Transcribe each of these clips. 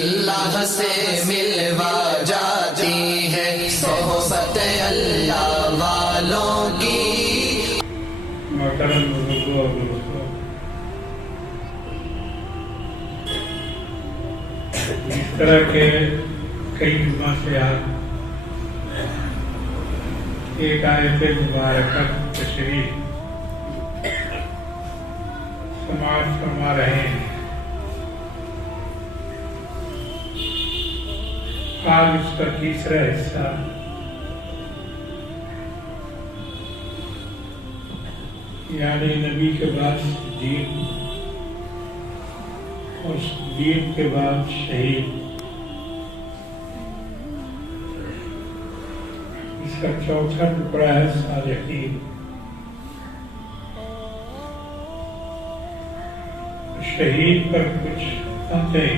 اللہ سے ملوا جاتی ہے صحبت اللہ والوں کی۔ محترم بزرگوں اور دوستوں، اس طرح کے کئی جمعہ سے آپ ایک آیت مبارکہ تشریح سماعت فرما رہے ہیں۔ آج اس کا تیسرا حصہ یعنی نبی کے بعد صدیق اور صدیق کے بعد شہید، اس کا چوتھا ٹکڑا ہے صالحین۔ شہید پر کچھ باتیں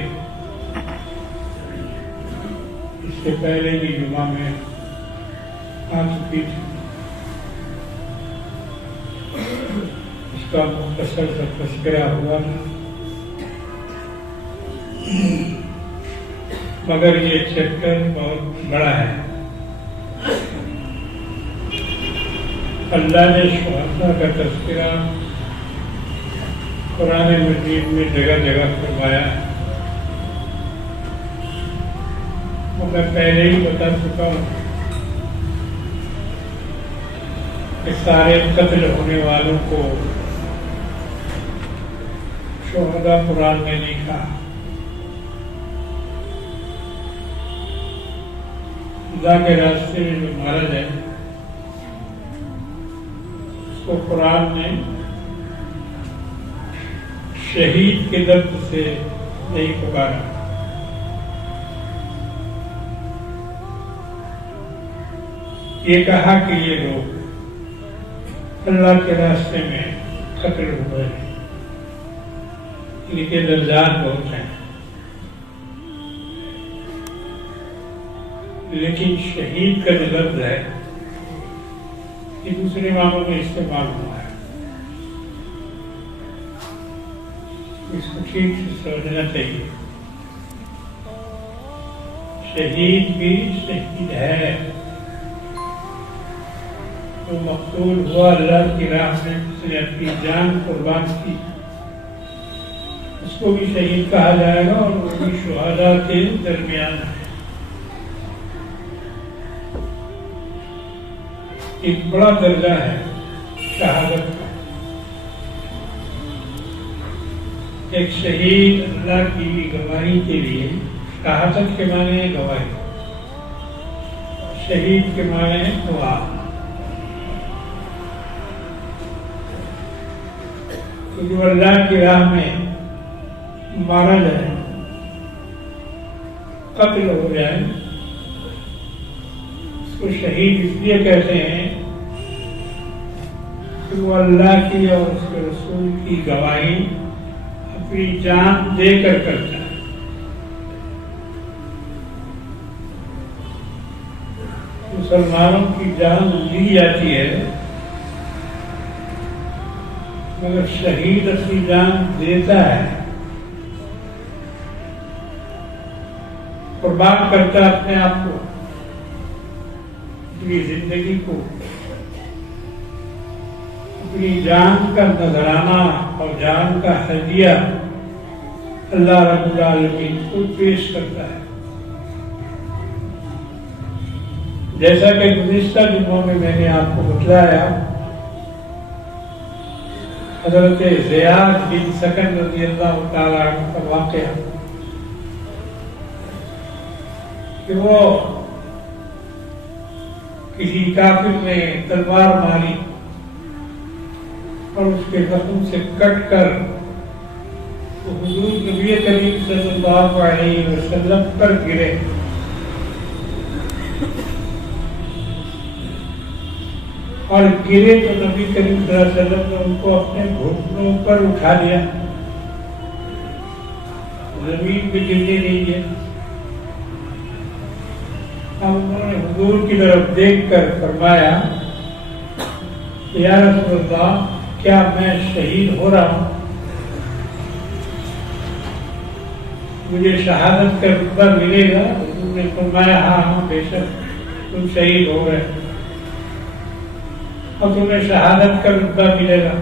اس سے پہلے بھی جمعہ میں آ چکی تھی، اس کا مختصر سا تذکرہ ہوا تھا، مگر یہ چیپٹر بہت بڑا ہے۔ اللہ نے شہداء کا تذکرہ قرآن مجید میں جگہ جگہ فرمایا ہے۔ میں پہلے ہی بتا چکا ہوں کہ سارے قتل ہونے والوں کو شہداء قرآن نے نہیں کہا۔ اللہ کے راستے میں جو مارا جائے اس کو قرآن نے شہید کے درد سے نہیں پکارا۔ یہ کہا کہ یہ لوگ اللہ کے راستے میں قتل ہوئے ہیں، ان کے درجات بہت ہیں، لیکن شہید کا جو لفظ ہے یہ دوسرے معنوں میں استعمال ہوا ہے۔ اس کو ٹھیک سے سمجھنا چاہیے۔ شہید بھی شہید ہے، جو مقتول ہوا اللہ کی راہ میں، اس نے اپنی جان قربان کی، اس کو بھی شہید کہا جائے گا، اور وہ بھی شہداء کے درمیان ہے۔ ایک بڑا درجہ ہے شہادت کا۔ ایک شہید اللہ کی گواہی کے لیے، شہادت کے معنی ہے گواہی، شہید کے معنی ہے گواہ۔ جو اللہ کی راہ میں مارا جائے، قتل ہو جائے، اس کو شہید اس لیے کہتے ہیں کہ وہ اللہ کی اور اس کے رسول کی گواہی اپنی جان دے کر کرتا ہے۔ مسلمانوں کی جان لی جاتی ہے، مگر شہید اپنی جان دیتا ہے، قربان کرتا ہے اپنے آپ کو، اپنی زندگی کو، اپنی جان کا نذرانہ اور جان کا ہدیہ اللہ رب العالمین کو پیش کرتا ہے۔ جیسا کہ گزشتہ جمعوں میں نے آپ کو بتلایا، حضرت زیاد بن سکن رضی اللہ تعالیٰ عنہ کا واقعہ کہ وہ کسی کافر نے تلوار ماری اور اس کے زخم سے کٹ کر وہ حضور نبی کریم صلی اللہ علیہ وسلم پر گرے۔ اور گرے تو نبی کریم صلی اللہ علیہ وسلم نے ان کو اپنے گھٹنوں پر اٹھا لیا، زمین پہ گرنے نہیں دیا۔ اب انہوں نے حضور کی طرف دیکھ کر فرمایا، یا رسول اللہ، کیا میں شہید ہو رہا ہوں؟ مجھے شہادت کا رتبہ ملے گا؟ حضور نے فرمایا ہاں بے شک تم شہید ہو گئے اور تمہیں شہادت کا رتبہ ملے گا۔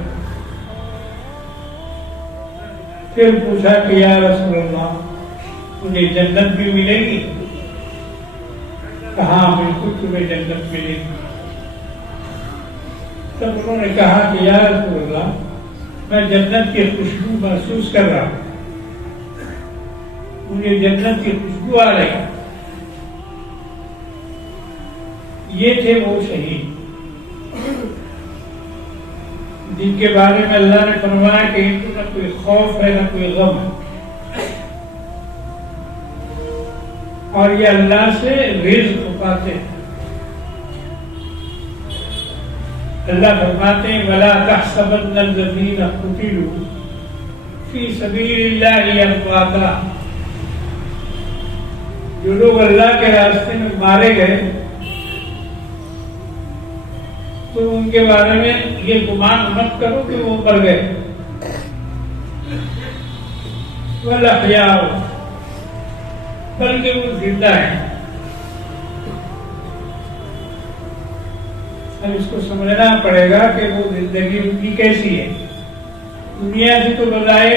پھر پوچھا کہ یا رسول اللہ مجھے جنت بھی ملے گی؟ کہا بالکل تمہیں جنت ملے گی۔ تب انہوں نے کہا کہ یا رسول اللہ میں جنت کی خوشبو محسوس کر رہا ہوں، مجھے جنت کی خوشبو آ رہی۔ یہ تھے وہ شہید جن کے بارے میں اللہ نے فرمایا کہ ان کو نہ کوئی خوف ہے نہ کوئی غم ہے، اور یہ اللہ سے رزق پاتے ہیں۔ اللہ فرماتے ہیں وَلَا تَحْسَبَنَّ الَّذِينَ قُتِلُوا فِي سَبِيلِ اللَّهِ أَمْوَاتًا، جو لوگ اللہ کے راستے میں مارے گئے تو ان کے بارے میں یہ گمان مت کرو کہ وہ مر گئے، وَالْأَحْيَاءُ، بلکہ وہ زندہ ہیں۔ اب اس کو سمجھنا پڑے گا کہ وہ زندگی ان کی کیسی ہے۔ دنیا سے تو بظاہر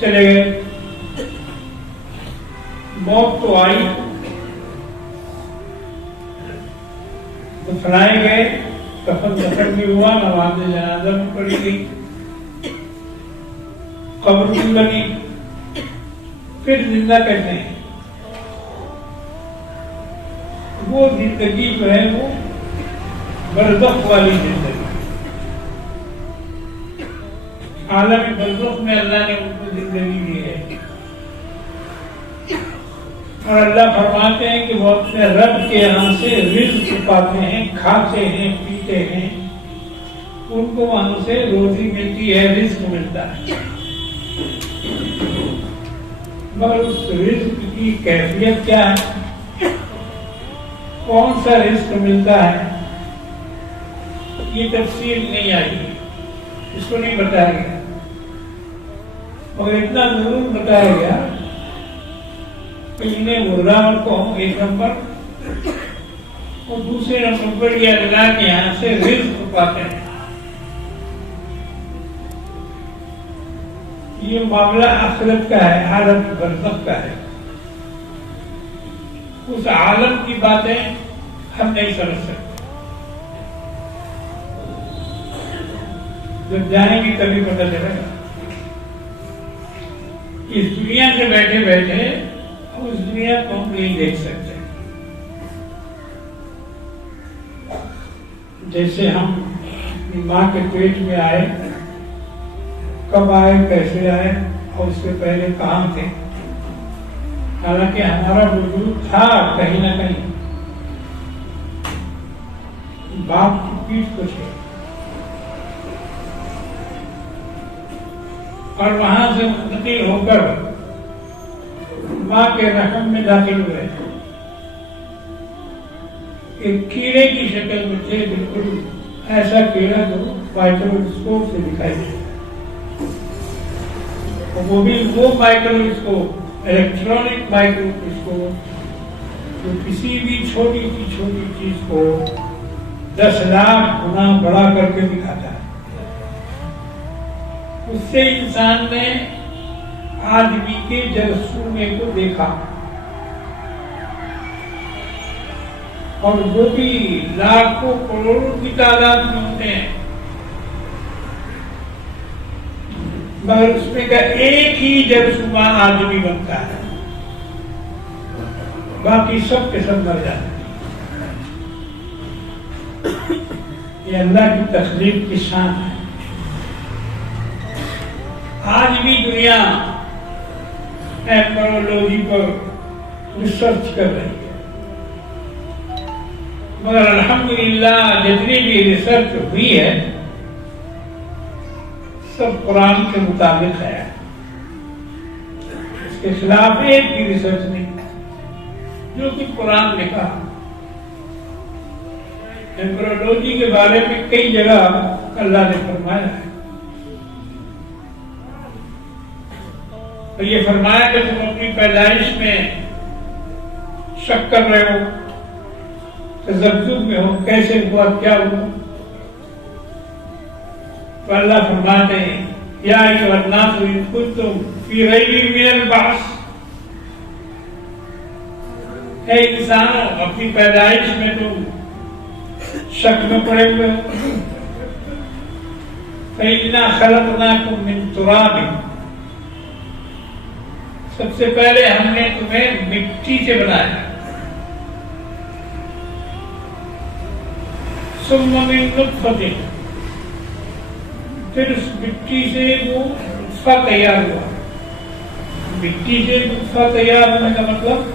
چلے گئے، موت تو آئی، دفنائے گئے، کفن دفن بھی ہوا، نماز جنازہ بھی پڑھی گئی، قبر بھی بنی، پھر زندہ کہتے ہیں۔ وہ زندگی جو ہے وہ برزخ والی زندگی، عالم برزخ میں اللہ نے ان کو زندگی دی ہے، اور اللہ فرماتے ہیں کہ وہ اپنے رب کے یہاں سے رزق پاتے ہیں، کھاتے ہیں، پیتے ہیں، ان کو وہاں سے روزی ملتی ہے، رزق ملتا ہے، مگر اس رزق کی کیفیت کیا ہے، کون سا رزق ملتا ہے، یہ تفصیل نہیں آئی، اس کو نہیں بتایا گیا، مگر اتنا ضرور بتایا گیا کہ انہیں غرام کو ایک نمبر اور دوسرے نمبر پر یہ اللہ کے یہاں سے رزق پاتے ہیں۔ یہ معاملہ آخرت کا ہے، عالم برزخ کا ہے، اس عالم کی باتیں ہم نہیں سمجھ سکتے، جب جائیں گے تبھی پتہ چلے گا۔ اس دنیا سے بیٹھے بیٹھے اس دنیا کو ہم نہیں دیکھ سکتے، جیسے ہم ماں کے پیٹ میں آئے، کب آئے، کیسے آئے، اور اس سے پہلے کہاں تھے، حالانکہ ہمارا وجود تھا کہیں نہ کہیں، باپ کی پیٹھ کو تھے، اور وہاں سے منتقل ہو کر ماں کے رحم میں داخل ہوئے، ایک کیڑے کی شکل میں تھے، بالکل ایسا کیڑا جو مائکروسکوپ سے دکھائی دے، اور وہ بھی وہ مائکروسکوپ، الیکٹرانک مائکروسکوپ، جو کسی بھی چھوٹی سی چھوٹی چیز کو 10 لاکھ گنا بڑا کر کے دکھاتا ہے۔ اس سے انسان نے آدمی کے جرثومے کو دیکھا، اور وہ بھی لاکھوں کروڑوں کی تعداد میں ہوتے ہیں، مگر اس میں کا ایک ہی جرثومہ آدمی بنتا ہے، باقی سب کے سب مر جاتے ہیں۔ یہ اللہ کی تخلیق کی شان ہے۔ آج بھی دنیا ایمبرولوجی پر ریسرچ کر رہی ہے، مگر الحمدللہ جتنی بھی ریسرچ ہوئی ہے سب قرآن کے مطابق ہے، اس کے خلاف ایک بھی ریسرچ نہیں، جو کہ قرآن نے کہا۔ ایمبرولوجی کے بارے میں کئی جگہ اللہ نے فرمایا ہے تو یہ فرمایا کہ تم اپنی پیدائش میں شک کر رہے ہو، تذبذب میں ہو، کیسے ہوا، کیا ہوا؟ تو اللہ فرماتے ہیں یا ایھا الناس ان کنتم فی ریب من البعث، اے انسانوں اپنی پیدائش میں تم شک میں پڑے ہوئے ہو۔ فإنا خلقناکم من تراب، سب سے پہلے ہم نے تمہیں مٹی سے بنایا، ثم من نطفۃ، پھر اس مٹی سے وہ نطفہ تیار ہوا۔ مٹی سے نطفہ تیار ہونے کا مطلب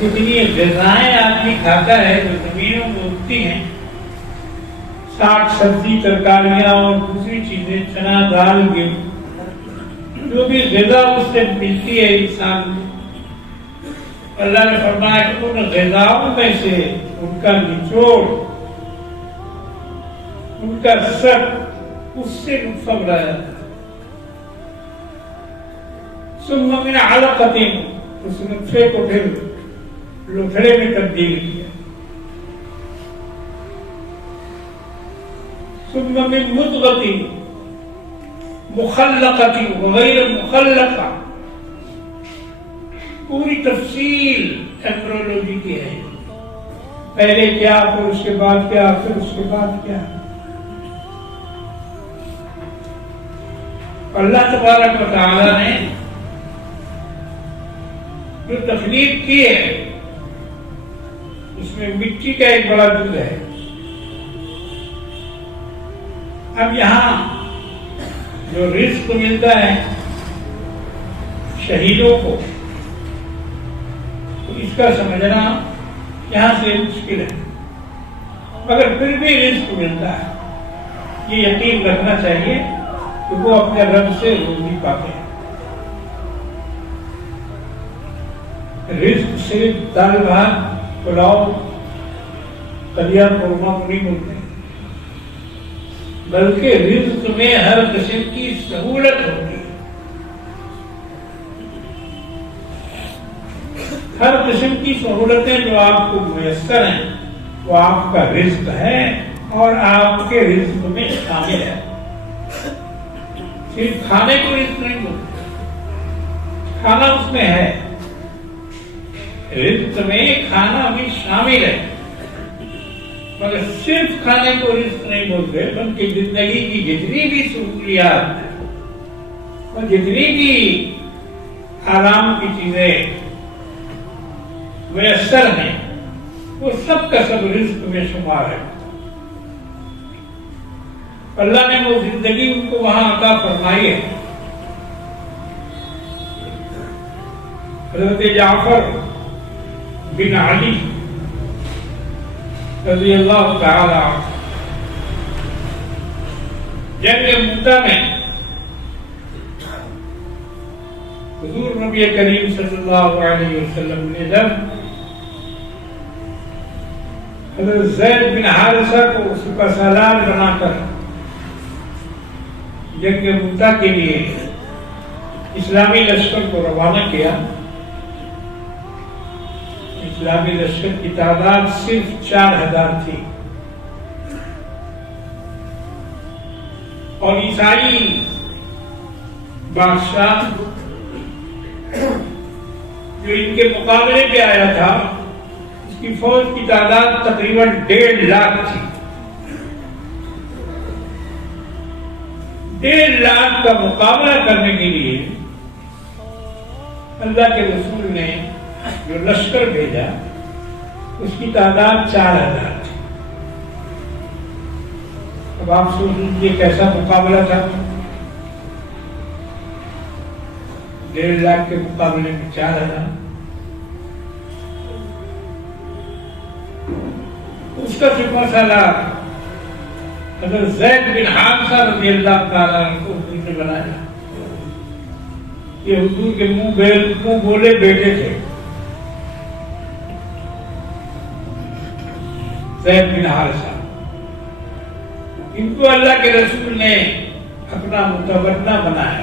جتنی غذائیں آدمی کھاتا ہے جو زمینوں میں اگتی ہیں، ساگ سبزی ترکاریاں اور دوسری چیزیں، چنا دال گیہوں، جو بھی غذا اس سے ملتی ہے انسان کو، اللہ نے فرمایا کہ ان غذاؤں میں سے ان کا نچوڑ، ان کا سر، اس سے نطفہ بنایا جاتا ہے۔ ثم من علقۃ، اس نطفے کو پھر لوتھڑے میں تبدیل کیا۔ ثم من مضغۃ مخلقۃ وغیر مخلقہ، پوری تفصیل ایمبریولوجی کی ہے، پہلے کیا، پھر اس کے بعد کیا، پھر اس کے بعد کیا۔ اللہ تبارک و تعالی نے جو تخلیق کی ہے اس میں مٹی کا ایک بڑا جز ہے۔ اب یہاں جو رزق ملتا ہے شہیدوں کو، تو اس کا سمجھنا یہاں سے مشکل ہے، مگر پھر بھی رزق ملتا ہے، یہ یقین رکھنا چاہیے کہ وہ اپنے رب سے روزی پاتے ہیں۔ رزق صرف دال بھات پلاؤ قلیہ قورمہ کو نہیں ملتے، بلکہ رزق میں ہر قسم کی سہولت ہوتی ہے، ہر قسم کی سہولتیں جو آپ کو میسر ہیں وہ آپ کا رزق ہے اور آپ کے رزق میں شامل ہے۔ صرف کھانے کو رزق نہیں بولتے، کھانا اس میں ہے، رزق میں کھانا بھی شامل ہے، مگر صرف کھانے کو رزق نہیں بولتے، بلکہ زندگی کی جتنی بھی سہولیات اور جتنی بھی آرام کی چیزیں میسر ہیں وہ سب کا سب رزق میں شمار ہے۔ اللہ نے وہ زندگی ان کو وہاں عطا فرمائی ہے۔ حضرت جعفر بن علی رضی اللہ تعالی عنہ جنگ موتہ میں حضور نبی کریم صلی اللہ علیہ وسلم نے جب حضرت زید بن حارثہ کو سپہ سالار بنا کر جنگ موتہ کے لیے اسلامی لشکر کو روانہ کیا، اسلامی لشکر کی تعداد صرف 4000 تھی، اور عیسائی بادشاہ جو ان کے مقابلے پہ آیا تھا اس کی فوج کی تعداد تقریباً 1.5 لاکھ تھی۔ 1.5 لاکھ کا مقابلہ کرنے کے لیے اللہ کے رسول نے جو لشکر بھیجا اس کی تعداد 4000 تھی۔ اب آپ سوچ لیجیے کیسا مقابلہ تھا، 1.5 لاکھ کے مقابلے میں 4000۔ اس کا سپہ سالار حضرت زید بن حارثہ رضی اللہ تعالیٰ عنہ کو حضور نے بنایا۔ یہ حضور کے منہ بولے بیٹے تھے، زید بن حارثہ۔ ان کو اللہ کے رسول نے اپنا متبنہ بنایا،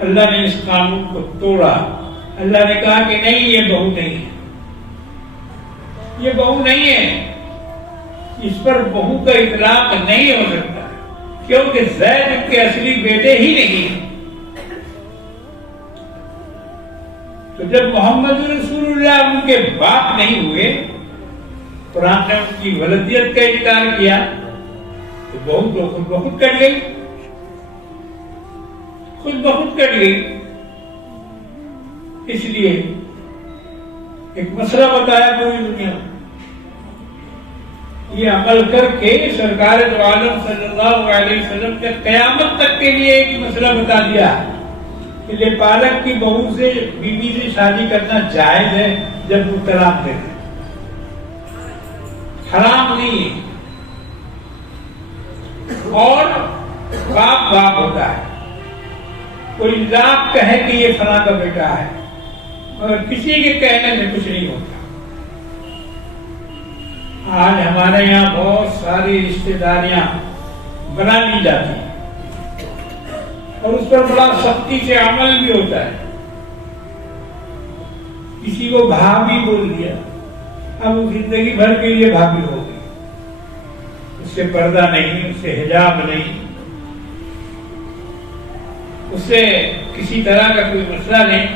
اللہ نے اس قانون کو توڑا. اللہ نے کہا کہ نہیں، یہ بہو نہیں ہے، یہ بہو نہیں ہے، اس پر بہو کا اطلاق نہیں ہو سکتا، کیونکہ زید ان کے اصلی بیٹے ہی نہیں ہیں. تو جب محمد رسول اللہ ان کے باپ نہیں ہوئے، قرآن نے ان کی ولدیت کا انکار کیا، تو بہو تو خود بخود کٹ گئی، خود بخود کٹ گئی. اس لیے ایک مسئلہ بتایا پوری دنیا میں، یہ عمل کر کے سرکار دو عالم صلی اللہ علیہ وسلم نے قیامت تک کے لیے ایک مسئلہ بتا دیا کہ لے پالک کی بہو سے بیوی سے شادی کرنا جائز ہے جب وہ طلاق دے دے، حرام نہیں ہے. اور باپ باپ ہوتا ہے، کوئی لاکھ کہے کہ یہ فلاں کا بیٹا ہے مگر کسی کے کہنے سے کچھ نہیں ہوتا. آج ہمارے یہاں بہت ساری رشتہ داریاں بنا لی جاتی ہیں اور اس پر بڑا سختی سے عمل بھی ہوتا ہے. کسی کو بھابھی بول دیا، اب وہ زندگی بھر کے لیے بھابھی ہو گئی، اس سے پردہ نہیں، اس سے حجاب نہیں، اس سے کسی طرح کا کوئی مسئلہ نہیں،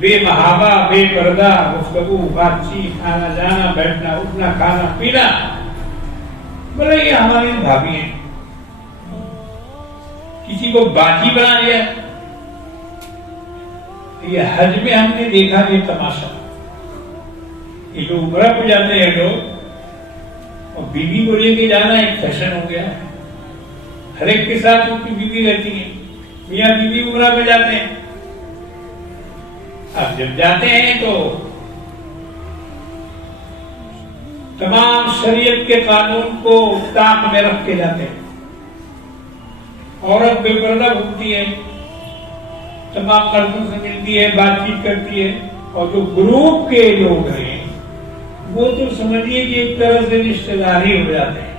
بے محابہ، بے پردہ گفتگو، بات چیت، آنا جانا، بیٹھنا اٹھنا، کھانا پینا. بولے یہ ہماری بھابھی ہیں. کسی کو باجی بنا لیا. یہ حج میں ہم نے دیکھا یہ تماشا، یہ جو عمرہ پہ جاتے ہیں لوگ اور بیوی کو لے کے جانا ایک فیشن ہو گیا ہے. ہر ایک کے ساتھ ان کی بیوی رہتی ہے، میاں بیوی عمرہ پہ جاتے ہیں. اب جب جاتے ہیں تو تمام شریعت کے قانون کو طاق میں رکھ کے جاتے ہیں. عورت بے پردہ گھومتی ہے، تمام مردوں سے ملتی ہے، بات چیت کرتی ہے، اور جو گروپ کے لوگ ہیں وہ تو سمجھیے کہ ایک طرح سے رشتہ داری ہو جاتے ہیں.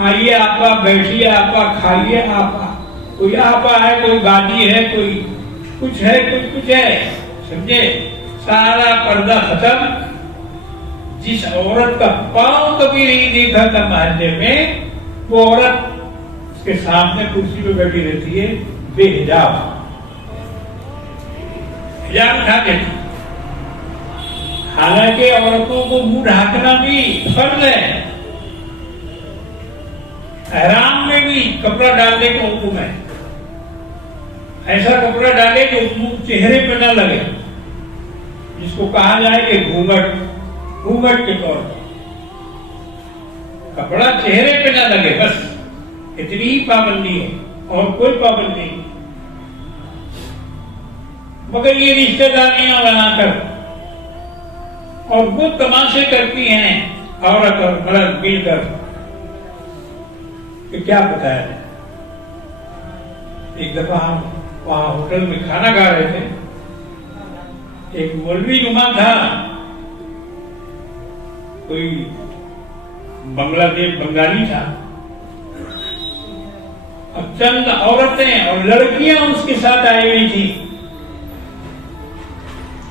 آئیے آپا، بیٹھیے آپا، کھائیے آپا، کوئی آپا ہے، کوئی باجی ہے، کوئی کچھ ہے، کوئی کچھ ہے، سمجھے. سارا پردہ ختم. جس عورت کا پاؤں کبھی نہیں دیکھا تھا محلے میں، وہ عورت اس کے سامنے کرسی پہ بیٹھی رہتی ہے بے حجاب، حجاب اٹھا دیتی. حالانکہ عورتوں کو منہ ڈھانکنا بھی فرض ہے، احرام میں بھی کپڑا ڈالنے کا حکم ہے. ایسا کپڑا ڈالے جو منہ چہرے پہ نہ لگے، جس کو کہا جائے کہ گھونگھٹ، گھونگھٹ کے طور پر کپڑا چہرے پہ نہ لگے، بس اتنی ہی پابندی ہے اور کوئی پابندی نہیں. مگر یہ رشتہ داریاں بنا کر اور وہ تماشے کرتی ہیں عورت اور مرد مل کر کہ کیا بتایا جائے. ایک دفعہ ہم وہاں ہوٹل میں کھانا کھا رہے تھے، ایک مولوی نما تھا، کوئی بنگلہ دیش بنگالی تھا. اب چند عورتیں اور لڑکیاں اس کے ساتھ آئی ہوئی تھی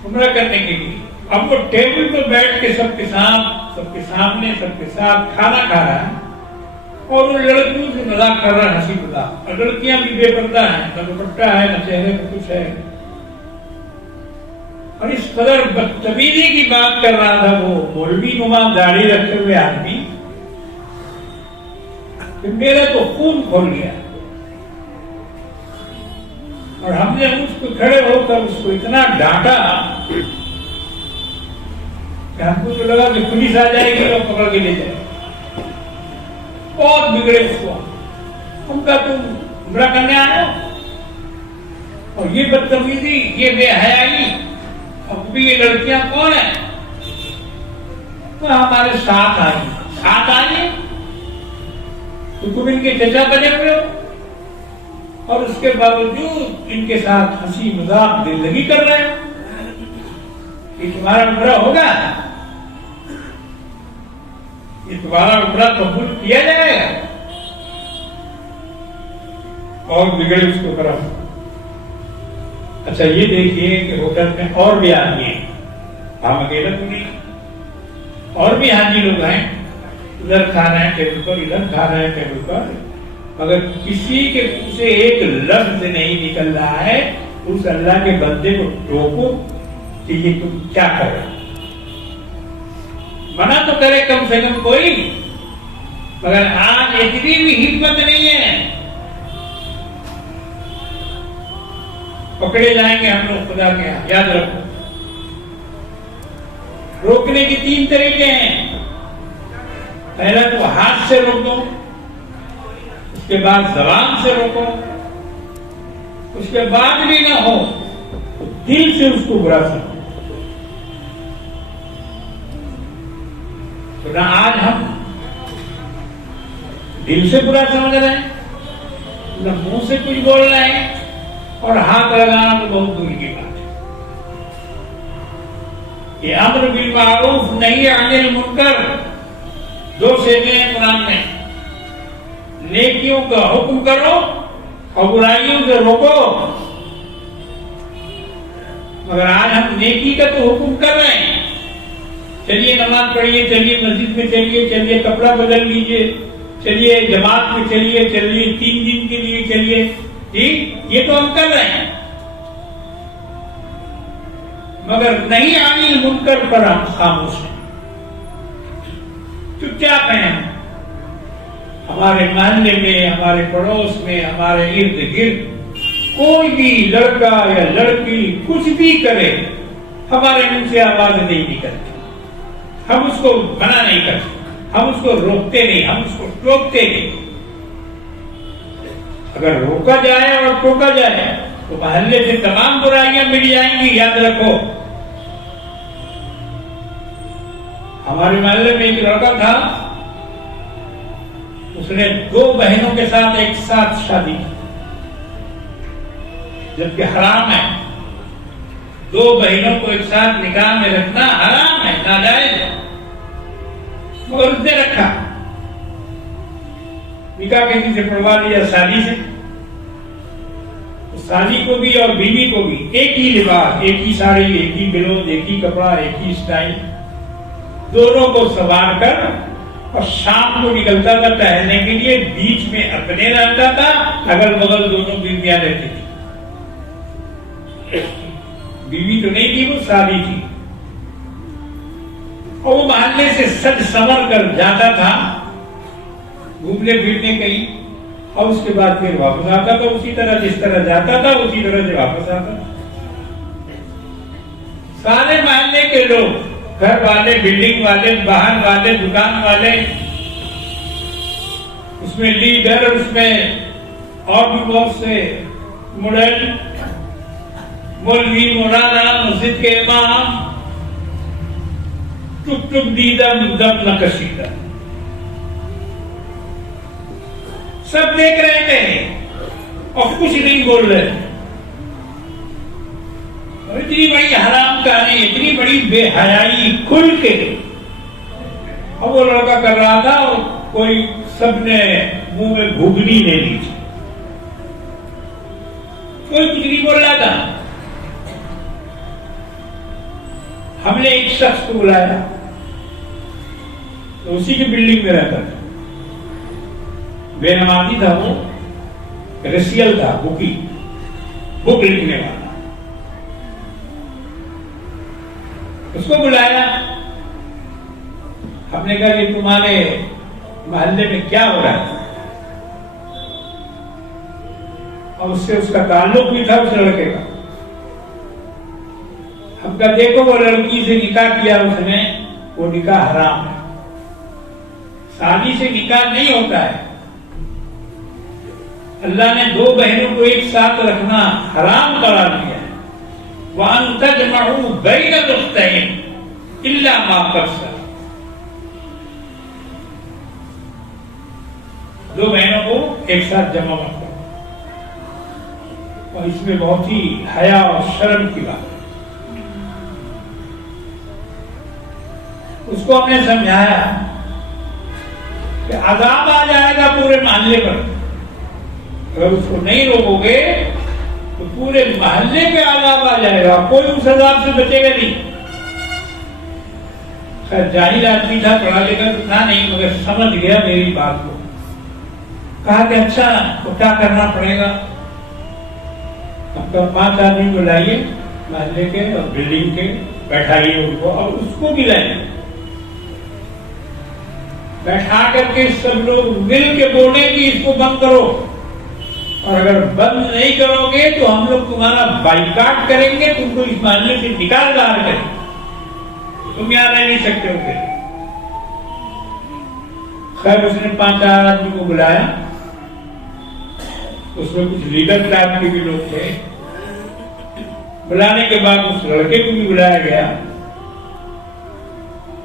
عمرہ کرنے کے لیے. اب وہ ٹیبل پہ بیٹھ کے سب کے سامنے سب کے ساتھ کھانا کھا رہا ہے اور وہ لڑکیوں سے مذاق کر رہا ہے، ہنسی مذاق. اور لڑکیاں بھی بے پردہ ہیں، نہ دوپٹہ ہے، نہ چہرے پہ کچھ ہے. اور اس قدر بدتمیزی کی بات کر رہا تھا وہ مولوی نما داڑھی رکھے ہوئے آدمی کہ میرا تو خون کھول گیا. اور ہم نے اس کو کھڑے ہو کر اس کو اتنا ڈانٹا کہ ہم کو تو لگا کہ پولیس آ جائے گی اور پکڑ کے لے جائے. بہت بگڑے اس کو. ہم کہا تم عمرہ کرنے آئے ہو اور یہ بدتمیزی، یہ بے حیائی، اب بھی یہ لڑکیاں کون ہیں؟ تو ہمارے ساتھ آئیے. ساتھ آئیے تو تم ان کے چچا بنے ہوئے ہو اور اس کے باوجود ان کے ساتھ ہنسی مذاق زندگی کر رہے ہیں. یہ تمہارا عمرہ ہوگا؟ یہ تمہارا عمرہ قبول کیا جائے گا؟ اور بگڑے اس کو کرم. اچھا یہ دیکھیے کہ ہوٹل میں اور بھی آدمی ہیں، ہم اکیلا تو نہیں، اور بھی حاجی لوگ ہیں، ادھر کھا رہے ہیں ٹیبل پر، ادھر کھا رہے ہیں ٹیبل پر، مگر کسی کے منہ سے ایک لفظ نہیں نکل رہا ہے اس اللہ کے بندے کو ٹوکو کہ یہ تم کیا کر رہے، منع تو کرے کم سے کم کوئی، مگر آج اتنی بھی ہمت نہیں ہے۔ پکڑے جائیں گے ہم لوگ خدا کے یہاں، یاد رکھو۔ روکنے کی 3 طریقے ہیں، پہلا تو ہاتھ سے روکو، اس کے بعد زبان سے روکو، اس کے بعد بھی نہ ہو تو دل سے اس کو برا سمجھو۔ تو نہ آج ہم دل سے برا سمجھ رہے ہیں، نہ منہ سے کچھ بول رہے ہیں، اور ہاتھ لگانا تو بہت دور کی بات ہے۔ یہ امر بالمعروف نہیں عن المنکر، 2 شعبے ہیں قرآن میں، نیکیوں کا حکم کرو اور برائیوں سے روکو، مگر آج ہم نیکی کا تو حکم کر رہے ہیں، چلیے نماز پڑھیے، چلیے مسجد میں چلیے، چلیے کپڑا بدل لیجیے، چلیے جماعت میں چلیے، 3 دن کے لیے چلیے، یہ تو ہم کر رہے ہیں، مگر نہیں عن المنکر پر ہم خاموش ہیں، چپ چاپ ہیں۔ ہمارے محلے میں، ہمارے پڑوس میں، ہمارے ارد گرد کوئی بھی لڑکا یا لڑکی کچھ بھی کرے، ہمارے منہ سے آواز نہیں نکلتی، ہم اس کو منع نہیں کرتے، ہم اس کو روکتے نہیں، ہم اس کو ٹوکتے نہیں۔ اگر روکا جائے اور ٹوکا جائے تو محلے سے تمام برائیاں مٹ جائیں گی، یاد رکھو۔ ہمارے محلے میں ایک لڑکا تھا، اس نے 2 بہنوں کے ساتھ ایک ساتھ شادی کی، جبکہ حرام ہے، 2 بہنوں کو ایک ساتھ نکاح میں رکھنا حرام ہے، ناجائز ہے، مگر اس نے رکھا، نکاح کسی سے پڑھوا لیا، شادی سے، شادی کو بھی اور بیوی کو بھی ایک ہی لباس، ایک ہی ساڑی، ایک ہی بلوز، ایک ہی کپڑا، ایک ہی اسٹائل، دونوں کو سنوار کر، اور شام کو نکلتا تھا ٹہلنے کے لیے، بیچ میں اپنے رہتا تھا، اگل بغل دونوں بیویاں رہتی تھی، بیوی تو نہیں تھی، وہ شادی تھی، اور وہ محلے سے سج سنور کر جاتا تھا گھومنے پھرنے کہیں، اور اس کے بعد پھر واپس آتا تھا اسی طرح، جس طرح جاتا تھا اسی طرح سے واپس آتا تھا۔ سارے محلے کے لوگ، گھر والے، بلڈنگ والے، باہر والے، دکان والے، اس میں لیڈر، اس میں اور بھی بہت سے مڈل، مولوی، مولانا، مسجد کے امام، ٹک ٹک دیدم دم نہ کشیدہ، سب دیکھ رہے تھے اور کچھ نہیں بول رہے، اتنی بڑی حرام کاری، اتنی بڑی بے حیائی کھل کے، اب وہ لڑکا کر رہا تھا، اور کوئی سب نے منہ میں گھگنی لے لی تھی، کوئی کچھ نہیں بول رہا تھا۔ ہم نے ایک شخص کو بلایا، تو اسی کی بلڈنگ میں رہتا تھا، بے نمازی تھا، وہ رسیل تھا، بک لکھنے والا، اس کو بلایا، ہم نے کہا کہ تمہارے محلے میں کیا ہو رہا ہے، اور اس سے اس کا تعلق بھی تھا اس لڑکے کا، ہم کہا دیکھو وہ لڑکی سے نکاح کیا اس نے، وہ نکاح حرام ہے، شادی سے نکاح نہیں ہوتا ہے، اللہ نے 2 بہنوں کو ایک ساتھ رکھنا حرام قرار دیا ہے، وَأَن تَجْمَعُوا بَيْنَ الْأُخْتَيْنِ إِلَّا مَا قَدْ سَلَفَ، 2 بہنوں کو ایک ساتھ جمع مت کرو، اور اس میں بہت ہی حیا اور شرم کی بات ہے۔ اس کو ہم نے سمجھایا کہ عذاب آ جائے گا پورے محلے پر، اگر اس کو نہیں روکو گے تو پورے محلے پہ عذاب آ جائے گا، کوئی اس عذاب سے بچے گا نہیں۔ خیر جاہل آدمی تھا، پڑھا لکھا تو تھا نہیں، مگر سمجھ گیا میری بات کو۔ کہا کہ اچھا تو کیا کرنا پڑے گا؟ اب 5 آدمی کو لائیے محلے کے اور بلڈنگ کے، بیٹھائیے ان کو، اور اس کو بھی لائیے، بیٹھا کر کے سب لوگ مل کے بولیں کہ اس کو بند کرو، اور اگر بند نہیں کرو گے تو ہم لوگ تمہارا بائیکاٹ کریں گے، تم کو اس محلے سے نکال باہر کریں گے، تم یہاں رہ نہیں سکتے ہو گے۔ خیر اس نے 5 آدمی کو بلایا، اس میں کچھ لیڈر ٹائپ کے بھی لوگ تھے۔ بلانے کے بعد اس لڑکے کو بھی بلایا گیا،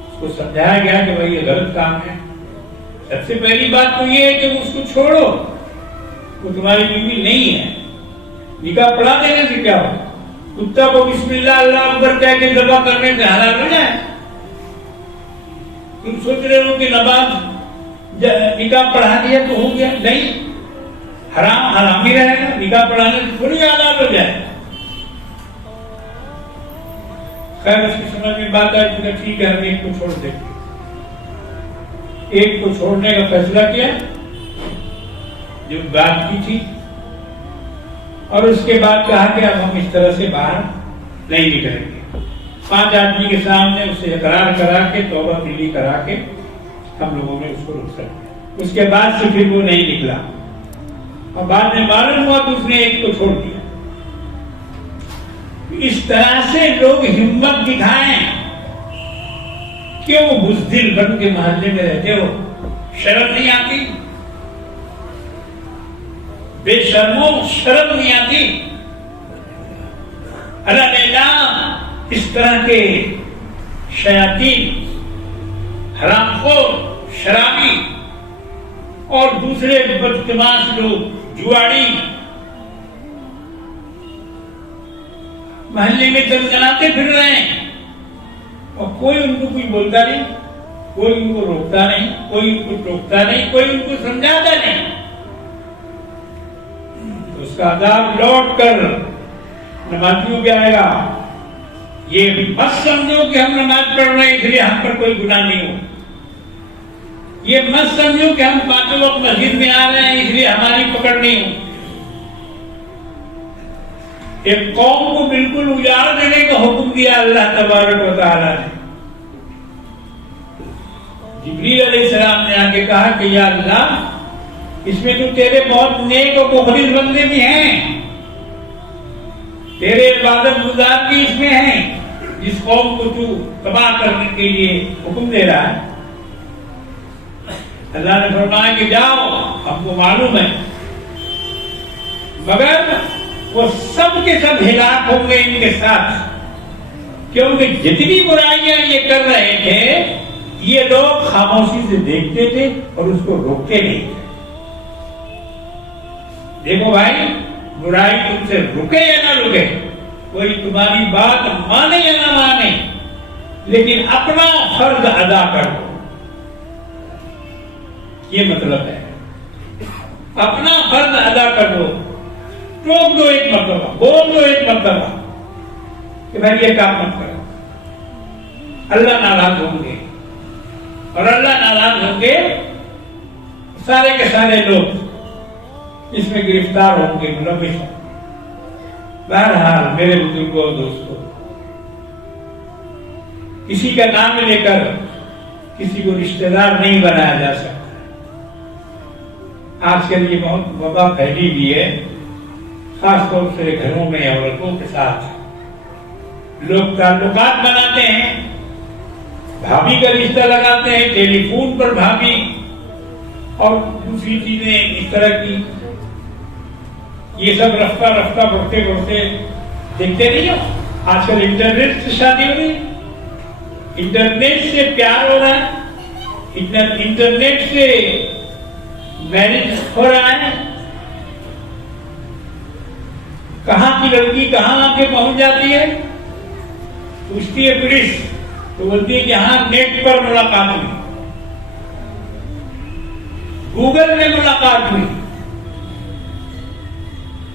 اس کو سمجھایا گیا کہ بھائی یہ غلط کام ہے۔ سب سے پہلی بات تو یہ ہے کہ اس کو چھوڑو، وہ تمہاری بیوی نہیں ہے، نکاح پڑھا دینے سے کیا ہو؟ کتا کو بسم اللہ اللہ اکبر کہہ کے ذبح کرنے سے حلال ہو جائے؟ تم سوچ رہے ہو کہ نماز نکاح پڑھا دیا تو ہو گیا؟ نہیں، حرام حرام ہی رہے گا، نکاح پڑھانے سے تھوڑی حلال ہو جائے۔ خیر اس کی سمجھ میں بات آئی کہ ٹھیک ہے ہم ایک کو چھوڑ دیں گے۔ ایک کو چھوڑنے کا فیصلہ کیا جو بات کی تھی، اور اس کے بعد کہا کہ اب ہم اس طرح سے باہر نہیں نکلیں گے۔ 5 آدمی کے سامنے اسے اقرار کرا کے توبہ دلی کرا کے ہم لوگوں نے اس کو رخصت کیا۔ اس کے بعد سے پھر وہ نہیں نکلا، اور بعد میں معلوم ہوا تو اس نے ایک کو چھوڑ دیا۔ اس طرح سے لوگ ہمت دکھائیں، کیوں بزدل بن کے محلے میں رہتے ہو؟ شرم نہیں آتی؟ بے شرموں شرم نہیں آتی؟ اللہ اس طرح کے شیاطین، حرام خور، شرابی اور دوسرے بدتماش لوگ، جواڑی محلے میں چلچلاتے پھر رہے ہیں، اور کوئی ان کو کوئی بولتا نہیں، کوئی ان کو روکتا نہیں، کوئی ان کو ٹوکتا نہیں، کوئی ان کو سمجھاتا نہیں۔ اس کا عذاب لوٹ کر نمازیوں پہ آئے گا۔ یہ مت سمجھو کہ ہم نماز پڑھ رہے ہیں اس لیے ہم پر کوئی گناہ نہیں ہو، یہ مت سمجھو کہ ہم 5 وقت مسجد میں آ رہے ہیں اس لیے ہماری پکڑ نہیں ہو۔ ایک قوم کو بالکل اجاڑ دینے کا حکم دیا اللہ تبارک و تعالی نے۔ جبریل علیہ السلام نے آ کے کہا کہ یا اللہ اس میں تو تیرے بہت نیک اور مخلص بندے بھی ہیں، تیرے عبادت گزار بھی اس میں ہیں، جس قوم کو تو تباہ کرنے کے لیے حکم دے رہا ہے۔ اللہ نے فرمایا کہ جاؤ، ہم کو معلوم ہے، مگر وہ سب کے سب ہلاک ہوں گے ان کے ساتھ، کیونکہ جتنی برائیاں یہ کر رہے تھے یہ لوگ خاموشی سے دیکھتے تھے اور اس کو روکتے نہیں تھے۔ دیکھو بھائی، برائی تم سے رکے یا نہ رکے، کوئی تمہاری بات مانے یا نہ مانے، لیکن اپنا فرض ادا کرو، یہ مطلب ہے۔ اپنا فرض ادا کر دو، ٹوک دو ایک مرتبہ، بول دو ایک مرتبہ کہ بھائی یہ کام مت کرو، اللہ ناراض ہوں گے، اور اللہ ناراض ہوں گے سارے کے سارے لوگ اس میں گرفتار ہوں گے، ملوث ہوں۔ بہرحال میرے بزرگوں اور دوستوں، کسی کا نام لے کر کسی کو رشتہ دار نہیں بنایا جا سکتا۔ آج کل یہ بہت وبا پھیلی ہوئی ہے، خاص طور سے گھروں میں عورتوں کے ساتھ لوگ تعلقات بناتے ہیں، بھابھی کا رشتہ لگاتے ہیں، ٹیلی فون پر بھابھی اور دوسری چیزیں اس طرح کی، یہ سب رفتہ رفتہ بڑھتے بڑھتے دیکھتے نہیں ہو۔ آج کل انٹرنیٹ سے شادی ہو رہی ہے، انٹرنیٹ سے پیار ہو رہا ہے، انٹرنیٹ سے میرج ہو رہا ہے۔ کہاں کی لڑکی کہاں آ کے پہنچ جاتی ہے، پوچھتی ہے پولیس تو بولتی ہے کہ ہاں نیٹ پر ملاقات ہوئی، گوگل میں ملاقات ہوئی۔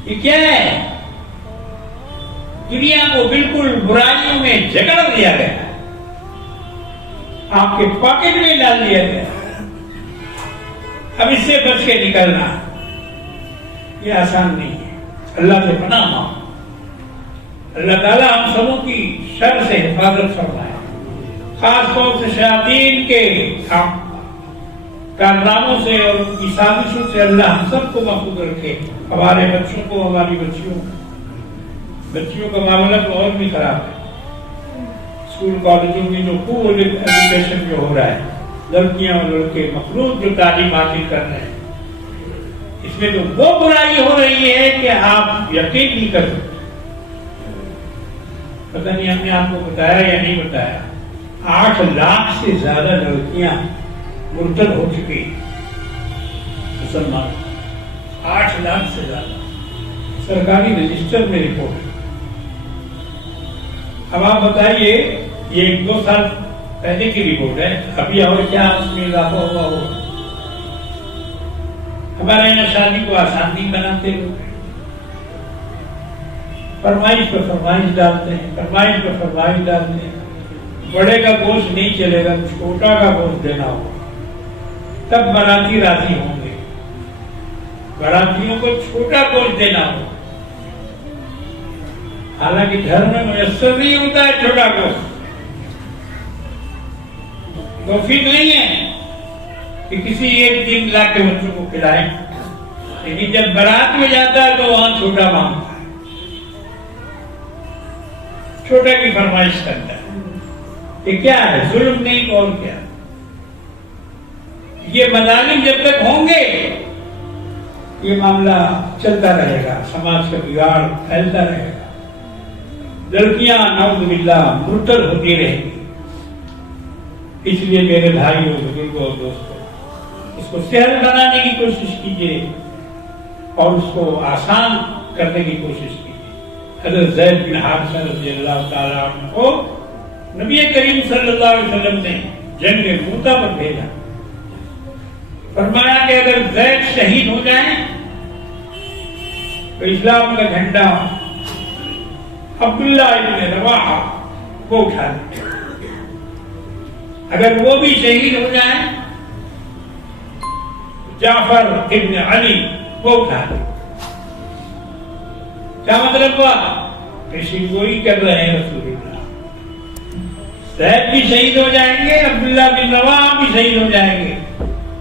یہ کیا ہے؟ دنیا کو بالکل برائیوں میں جکڑ دیا گیا، آپ کے پاکٹ میں ڈال دیا گیا. اب اس سے بچ کے نکلنا یہ آسان نہیں ہے. اللہ سے پناہ مانگو. اللہ تعالیٰ ہم سبوں کی شر سے حفاظت فرمائے، خاص طور سے شیاطین کے کارناموں سے اور ان کی سازشوں سے اللہ ہم سب کو محفوظ رکھے. ہمارے بچوں کو، ہماری بچیوں کا معاملہ تو اور بھی خراب ہے. اسکول کالجوں میں جو خوب ایجوکیشن جو ہو رہا ہے، لڑکیاں اور لڑکے مخلوط جو تعلیم حاصل کر رہے ہیں، اس میں تو وہ برائی ہو رہی ہے کہ آپ یقین نہیں کر سکتے. پتہ نہیں ہم نے آپ کو بتایا یا نہیں بتایا، 8 لاکھ سے زیادہ لڑکیاں مرتد ہو چکی مسلمان. 8 لاکھ سے زیادہ سرکاری رجسٹر میں رپورٹ. اب آپ بتائیے، یہ 1-2 سال پہلے کی رپورٹ ہے، ابھی اور کیا اس میں اضافہ ہوا ہو. ہمارے یہاں شادی کو آسان نہیں بناتے لوگ، فرمائش پہ فرمائش ڈالتے ہیں، فرمائش پہ فرمائش ڈالتے ہیں. بڑے کا گوشت نہیں چلے گا، چھوٹا کا گوشت دینا ہوگا تب باراتی راضی ہوں گے. باراتیوں کو چھوٹا گوشت دینا ہوگا، حالانکہ گھر میں میسر نہیں ہوتا ہے چھوٹا گوشت. توفیق نہیں ہے کہ کسی ایک دن لا کے بچوں کو کھلائیں، لیکن جب بارات میں جاتا ہے تو وہاں چھوٹا مانگتا ہے، چھوٹے کی فرمائش کرتا ہے. یہ کیا ہے؟ ظلم نہیں تو اور کیا. یہ مظالم جب تک ہوں گے یہ معاملہ چلتا رہے گا، سماج کا بگاڑ پھیلتا رہے گا. لڑکیاں نعوذ باللہ مرتد ہوتی رہیں گی. اس لیے میرے بھائیوں، بزرگوں اور دوستوں، اس کو سہل بنانے کی کوشش کیجیے اور اس کو آسان کرنے کی کوشش کیجیے. حضرت زید بن حارثہ رضی اللہ تعالیٰ عنہ کو نبی کریم صلی اللہ علیہ وسلم نے جنگ موتا پر بھیجا. فرمایا کہ اگر زید شہید ہو جائیں تو اسلام کا جھنڈا عبداللہ ابن رواحہ وہ اٹھا لیں، اگر وہ بھی شہید ہو جائیں جعفر ابن علی وہ اٹھا لیں. کیا مطلب ہوا؟ پیشین گوئی کر رہے ہیں رسول اللہ. زید بھی شہید ہو جائیں گے، عبداللہ بن رواحہ بھی شہید ہو جائیں گے،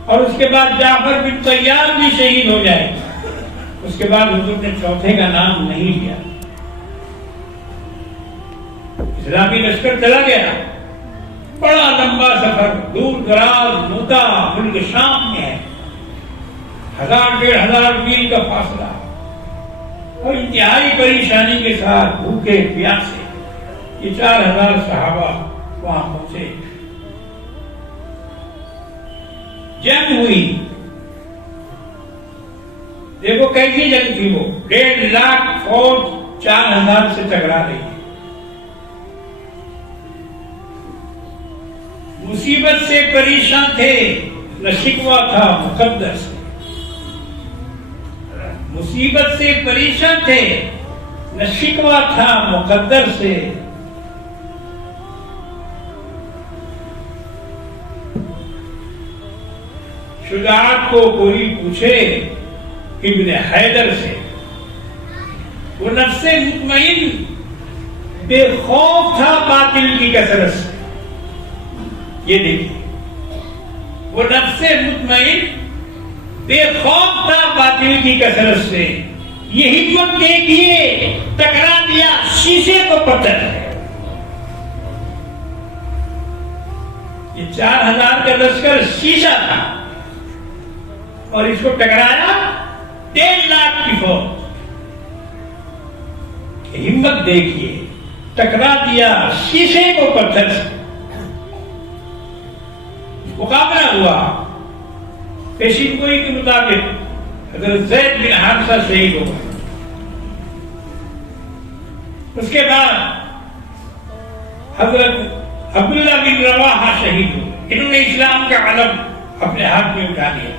اور اس کے بعد جعفر بن طیار بھی شہید ہو جائیں گے. اس کے بعد حضور نے چوتھے کا نام نہیں لیا. اسلامی لشکر چلا گیا، بڑا لمبا سفر، دور دراز موتا ملک شام میں ہے، 1000-1500 میل کا فاصلہ، اور انتہائی پریشانی کے ساتھ بھوکے پیاسے یہ 4000 صحابہ وہاں پہنچے. جنگ ہوئی. دیکھو کیسی جنگ تھی وہ، 1.5 لاکھ فوج 4000 سے ٹکرا رہی ہے. مصیبت سے پریشان تھے، نہ شکوہ تھا مقدر سے. مصیبت سے پریشان تھے، نہ شکوہ تھا مقدر سے. شجاعت کو کوئی پوچھے ابن حیدر سے، وہ نفس مطمئن بے خوف تھا باطل کی کثرت سے. یہ دیکھیے، وہ نفس مطمئن بے خوف تھا باطل کی کثرت سے. یہ حکمت دیکھیے، ٹکرا دیا شیشے کو پتھر. یہ 4000 کا لشکر شیشہ تھا اور اس کو ٹکرایا 1.5 لاکھ کی فوج. ہمت دیکھیے، ٹکرا دیا شیشے کو پتھر سے. مقابلہ ہوا. پیشین گوئی کے مطابق حضرت زید بن حارثہ شہید ہو گئے. اس کے بعد حضرت عبداللہ بن رواحہ شہید ہو گئے. انہوں نے اسلام کا علم اپنے ہاتھ میں اٹھا لیا.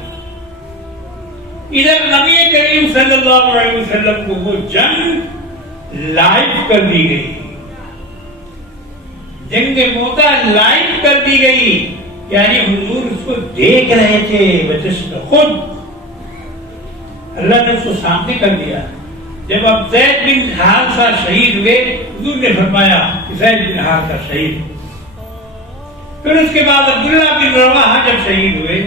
ادھر نبی کریم صلی اللہ علیہ وسلم کو وہ جنگ لائیو کر دی گئی، جنگ موتا لائیو کر دی گئی، یعنی حضور اس کو دیکھ رہے تھے بجسم خود، اللہ نے اس کو سامنے کر دیا۔ جب اب زید بن حارثہ شہید ہوئے، حضور نے فرمایا کہ زید بن حارثہ شہید۔ پھر اس کے بعد عبداللہ بن رواحہ جب شہید ہوئے،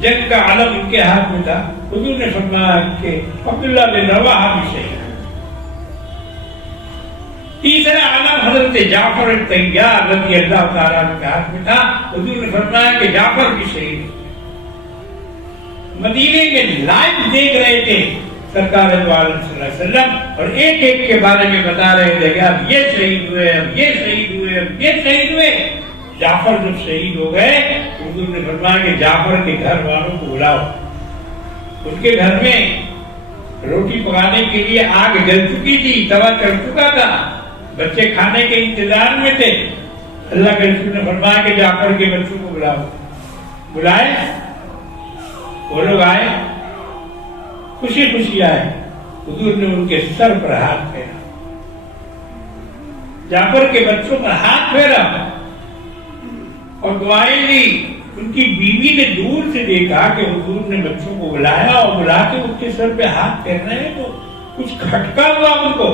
جنگ کا علم ان کے ہاتھ میں تھا، حضور نے فرمایا کہ عبداللہ بن رواحہ بھی شہید۔ تیسرا علم حضرت جعفر الطیار رضی اللہ تعالیٰ عنہ کے ہاتھ میں تھا، حضور نے فرمایا کہ جعفر بھی شہید۔ مدینے میں لائیو دیکھ رہے تھے سرکار دو عالم صلی اللہ علیہ وسلم، اور ایک ایک کے بارے میں بتا رہے تھے کہ اب یہ شہید ہوئے، اب یہ شہید ہوئے، اب یہ شہید ہوئے۔ جعفر جب شہید ہو گئے، حضور نے فرمایا کہ جعفر کے گھر والوں کو بلاؤ۔ ان کے گھر میں روٹی پکانے کے لیے آگ جل چکی تھی، توا چڑھ چکا تھا، بچے کھانے کے انتظار میں تھے۔ اللہ کے رسول نے فرمایا کہ جعفر کے بچوں کو بلاؤ۔ بلائے، وہ لوگ آئے، خوشی خوشی آئے۔ حضور نے ان کے سر پر ہاتھ پھیرا، جعفر کے بچوں پر ہاتھ پھیرا اور دعائیں دی۔ ان کی بیوی نے دور سے دیکھا کہ حضور نے بچوں کو بلایا اور بلا کے ان کے سر پہ ہاتھ پھیر رہے ہیں، تو کچھ کھٹکا ہوا ان کو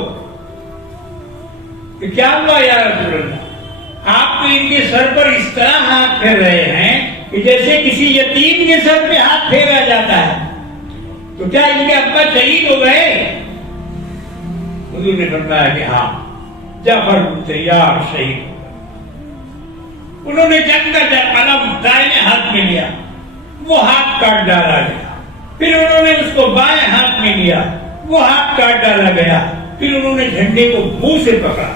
کہ کیا ہوا یا رسول اللہ، آپ تو ان کے سر پر اس طرح ہاتھ پھیر رہے ہیں کہ جیسے کسی یتیم کے سر پہ ہاتھ پھیرا جاتا ہے، تو کیا ان کے ابا شہید ہو گئے؟ حضور نے فرمایا کہ ہاں، جعفر بن طیار شہید۔ انہوں نے جنگ کا علم دائیں ہاتھ میں لیا، وہ ہاتھ کاٹ ڈالا گیا۔ پھر انہوں نے اس کو بائیں ہاتھ میں لیا، وہ ہاتھ کاٹ ڈالا گیا۔ پھر انہوں نے جھنڈے کو منہ سے پکڑا۔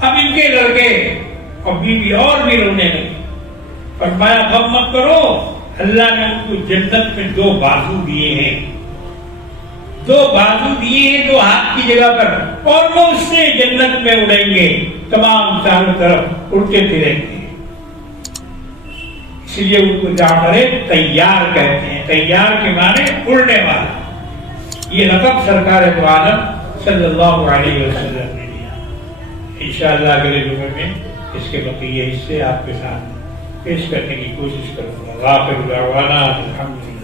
اب ان کے لڑکے اور بیوی اور بھی رونے لگے۔ فرمایا غم مت کرو، اللہ نے ان کو جنت میں دو بازو دیے ہیں، دو بازو دیے ہیں دو ہاتھ کی جگہ پر، اور وہ اس سے جنت میں اڑیں گے، تمام چاروں طرف اڑتے پھریں گے۔ اس لیے ان کو جعفر طیار کہتے ہیں، طیار کے معنی اڑنے والا۔ یہ لقب سرکار دو عالم صلی اللہ علیہ وسلم نے دیا۔ انشاءاللہ اگلے جمعے میں اس کے بقیہ حصے آپ کے ساتھ پیش کرنے کی کوشش کروں گا۔ آخر دعوانا الحمدللہ۔